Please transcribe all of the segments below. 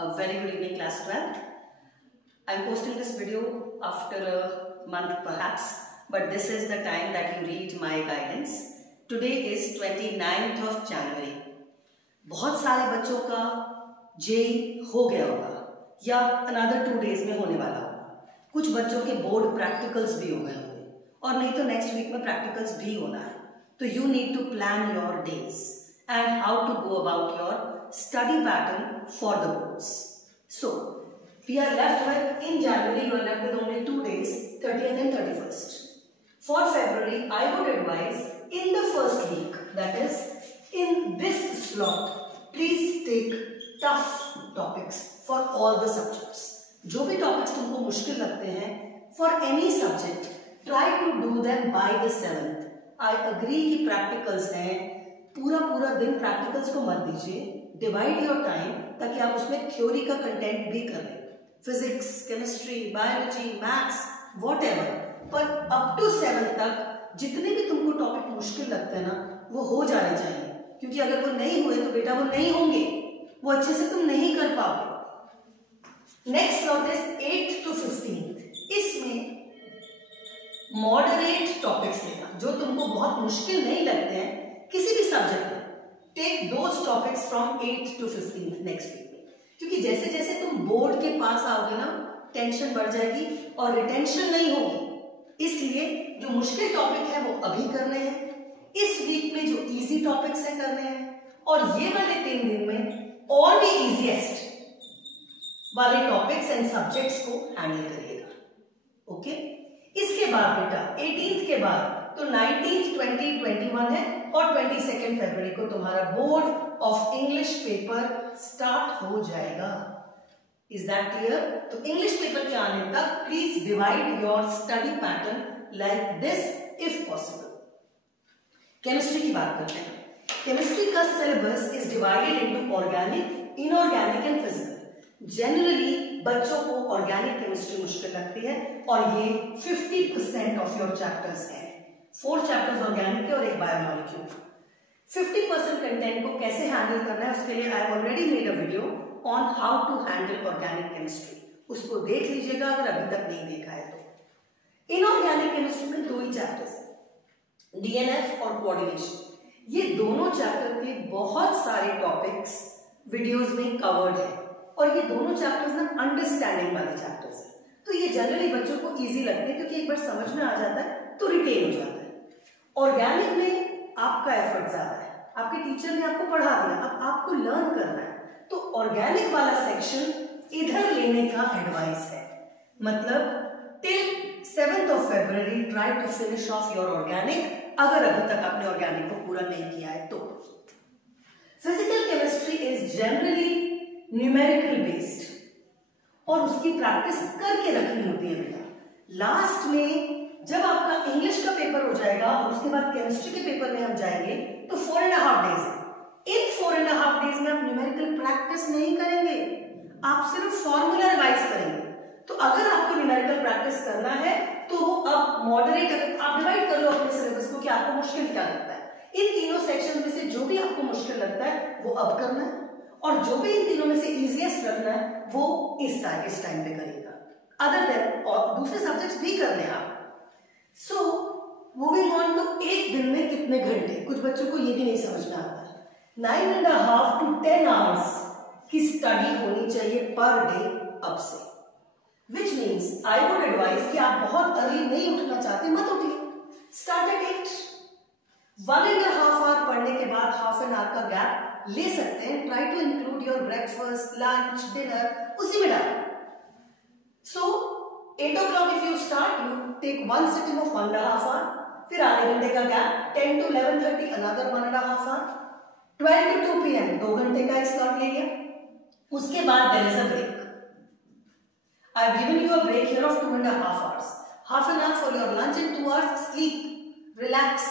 A very good evening, class 12th. I'm posting this video after a month perhaps, but this is the time that you read my guidance. Today is 29th of January. बहुत सारे बच्चों का JEE हो गया होगा या another 2 days में होने वाला होगा. कुछ बच्चों के बोर्ड प्रैक्टिकल्स भी हो गए होंगे और नहीं तो नेक्स्ट वीक में प्रैक्टिकल्स भी होना है. तो you need to plan your days and how to go about your study pattern for the boards. So, we are left with, in January, you are left with only 2 days, 30th and 31st. For February, I would advise in the first week, that is, in this slot, please take tough topics for all the subjects. जो भी topics तुमको मुश्किल लगते हैं, for any subject, try to do them by the 7th. I agree कि practicals हैं, पूरा दिन practicals को मत दीजिए. Divide your time ताकि आप उसमें थ्योरी का कंटेंट भी करें. Physics, chemistry, biology, maths, whatever. पर अप टू 7 तक जितने भी तुमको टॉपिक मुश्किल लगते हैं ना, वो हो जाने चाहिए. क्योंकि अगर वो नहीं हुए तो बेटा वो नहीं होंगे, वो अच्छे से तुम नहीं कर पाओगे. Next slot is 8th to 15th. इसमें मॉडरेट टॉपिक्स लेना जो तुमको बहुत मुश्किल नहीं लगते हैं किसी भी सब्जेक्ट में. Take those topics from 8th to 15th next week में. क्योंकि जैसे जैसे तुम बोर्ड के पास आओगे ना, टेंशन बढ़ जाएगी और रिटेंशन नहीं होगी. इसलिए जो मुश्किल टॉपिक है वो अभी करने हैं, इस वीक में जो इजी टॉपिक्स है करने हैं, और ये वाले 3 दिन में और भी इजीएस्ट वाले टॉपिक्स एंड सब्जेक्ट्स को हैंडल करिएगा. ओके. इसके बाद बेटा 18th के बाद तो 19th, 20, 21 है और 22 फरवरी को तुम्हारा board of English paper start हो जाएगा. Is that clear? तो इंग्लिश पेपर के आने तक please divide your study pattern like this if possible. Chemistry की बात करते हैं. केमिस्ट्री का syllabus is divided into organic, inorganic and physical. Generally बच्चों को ऑर्गेनिक केमिस्ट्री मुश्किल लगती है और ये 50% ऑफ योर चैप्टर्स हैं. 4 चैप्टर्स ऑर्गेनिक के और 1 बायोमॉलिक्यूल. 50% कंटेंट को कैसे हैंडल करना है उसके लिए I have already made a video on how to handle organic chemistry. उसको देख लीजिएगा अगर अभी तक नहीं देखा है तो. इनऑर्गेनिक केमिस्ट्री में 2 ही चैप्टर्स हैं, डीएनएफ और कोऑर्डिनेशन. ये दोनों चैप्टर के बहुत सारे टॉपिक्स वीडियोस में कवर्ड है और ये दोनों चैप्टर्स ना अंडरस्टैंडिंग वाले चैप्टर्स हैं. तो ये जनरली बच्चों को इजी लगते हैं क्योंकि एक बार समझ में आ जाता है तो रिटेन हो जाता है. ऑर्गेनिक में आपका एफर्ट ज्यादा है, आपके टीचर ने आपको पढ़ा दिया, अब आपको लर्न करना है. तो ऑर्गेनिक वाला सेक्शन इधर लेने का एडवाइस है. मतलब till 7th of February try to finish off your organic, अगर अभी तक आपने ऑर्गेनिक को पूरा नहीं किया है तो. Physical chemistry is generally numerical based और उसकी प्रैक्टिस करके रखनी होती है बेटा. लास्ट में जब आपका इंग्लिश का पेपर हो जाएगा और उसके बाद केमिस्ट्री के पेपर में हम जाएंगे तो 4.5 days है. इन 4.5 days में आप न्यूमेरिकल प्रैक्टिस नहीं करेंगे, आप सिर्फ फॉर्मूला रिवाइज करेंगे. तो अगर आपको न्यूमेरिकल प्रैक्टिस करना है तो अब मॉडरेट आप डिवाइड कर लो अपने सिलेबस को कि आपको मुश्किल क्या लगता है. इन तीनों सेक्शन में से जो भी आपको मुश्किल लगता है वो अब करना है और जो भी इन तीनों में से इजीएस्ट रखना है वो इस टाइम पे करिएगा. अदर देन और दूसरे सब्जेक्ट्स भी करने हैं आप. सो मूविंग ऑन टू एक दिन में कितने घंटे, कुछ बच्चों को ये भी नहीं समझ में आता है. 9.5 to 10 hours की स्टडी होनी चाहिए पर डे अब से. Which means I would advise कि आप बहुत अर्ली नहीं उठना चाहते, मत उठिए. Start at 8. 1.5 hour पढ़ने के बाद हाफ एन आवर का गैप ले सकते हैं. Try to include your breakfast, lunch, dinner उसी में डाल. सो 8 o'clock if you start, you take one sitting of 1.5 hour, फिर आधे घंटे का gap. 10 to 11:30 another 1.5 hour. 12 to 2 PM 2 घंटे का एक स्लॉट ले लिया. उसके बाद there is a break. I have given you a break here of 2.5 hours. Half an hour for your lunch and 2 hours sleep, relax.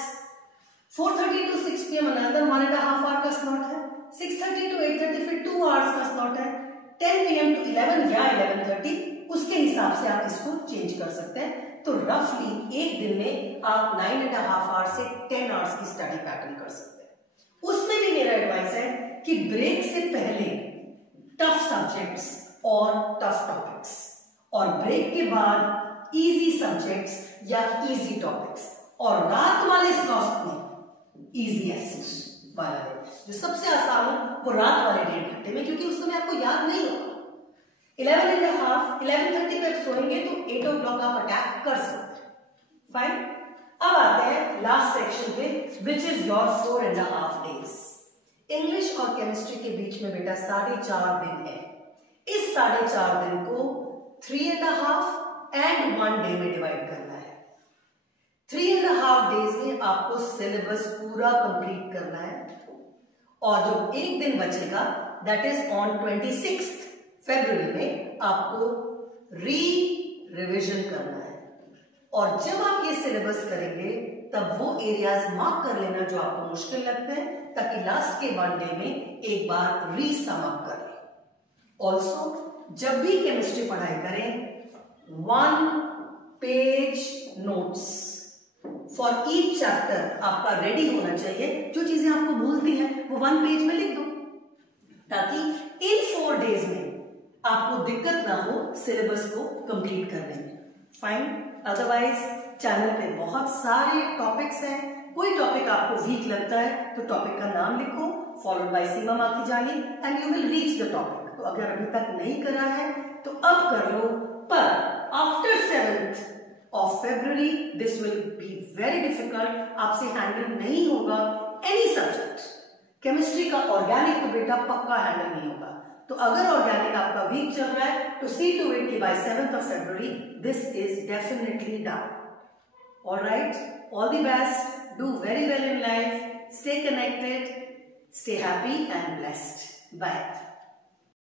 4:30 to 6 PM another 1.5 hour का slot है. 6:30 to 8:30 फिर 2 hours का slot है. 10 PM to 11 या 11:30 उसके हिसाब से आप इसको चेंज कर सकते हैं. तो रफली एक दिन में आप 9.5 hours से 10 hours की स्टडी पैटर्न कर सकते हैं. उसमें भी मेरा एडवाइस है कि ब्रेक से पहले टफ सब्जेक्ट्स और टफ टॉपिक्स, और ब्रेक के बाद इजी सब्जेक्ट्स या इजी टॉपिक्स, और रात वाले स्लॉट में इजी एसेस वाला है। जो सबसे आसान हो वो रात वाले 1.5 घंटे में, क्योंकि उस समय आपको याद नहीं होगा। 11:30 पे सोएंगे तो 8 o'clock आप अटैक कर सकते हैं। फाइन। अब आते हैं लास्ट सेक्शन पे, which is your 4.5 days। English और केमिस्ट्री के बीच में बेटा 4.5 दिन है। इस 4.5 दिन को 3.5 and 1 day में डिवाइड करना है। 3.5 days में आपको सिलेबस पूरा कंप्लीट करना है, और जो एक दिन बचेगा दैट इज ऑन 26 फरवरी में आपको रिविजन करना है। और जब आप ये सिलेबस करेंगे तब वो एरियाज मार्क कर लेना जो आपको मुश्किल लगते हैं, ताकि लास्ट के 1 day में एक बार रीसम अप कर लें। ऑल्सो जब भी केमिस्ट्री पढ़ाई करें 1 page notes for each chapter आपका रेडी होना चाहिए। जो चीजें आपको भूलती हैं वो 1 page में लिख दो, ताकि इन 4 days में आपको दिक्कत ना हो सिलेबस को कंप्लीट करने में। फाइन। अदरवाइज चैनल पे बहुत सारे टॉपिक्स हैं, कोई टॉपिक आपको वीक लगता है तो टॉपिक का नाम लिखो followed by Seema Makhijani and you will reach the topic. तो अगर अभी तक नहीं करा है तो अब कर लो, पर after 7th of February this will be very difficult, आपसे हैंडल नहीं होगा एनी सब्जेक्ट। केमिस्ट्री का ऑर्गेनिक तो बेटा पक्का हैंडल नहीं होगा, तो अगर ऑर्गेनिक आपका वीक चल रहा है तो सी टू इट कि bye 7th of February this is definitely done. All right, all the best, do very well in life, stay connected, stay happy and blessed. Bye.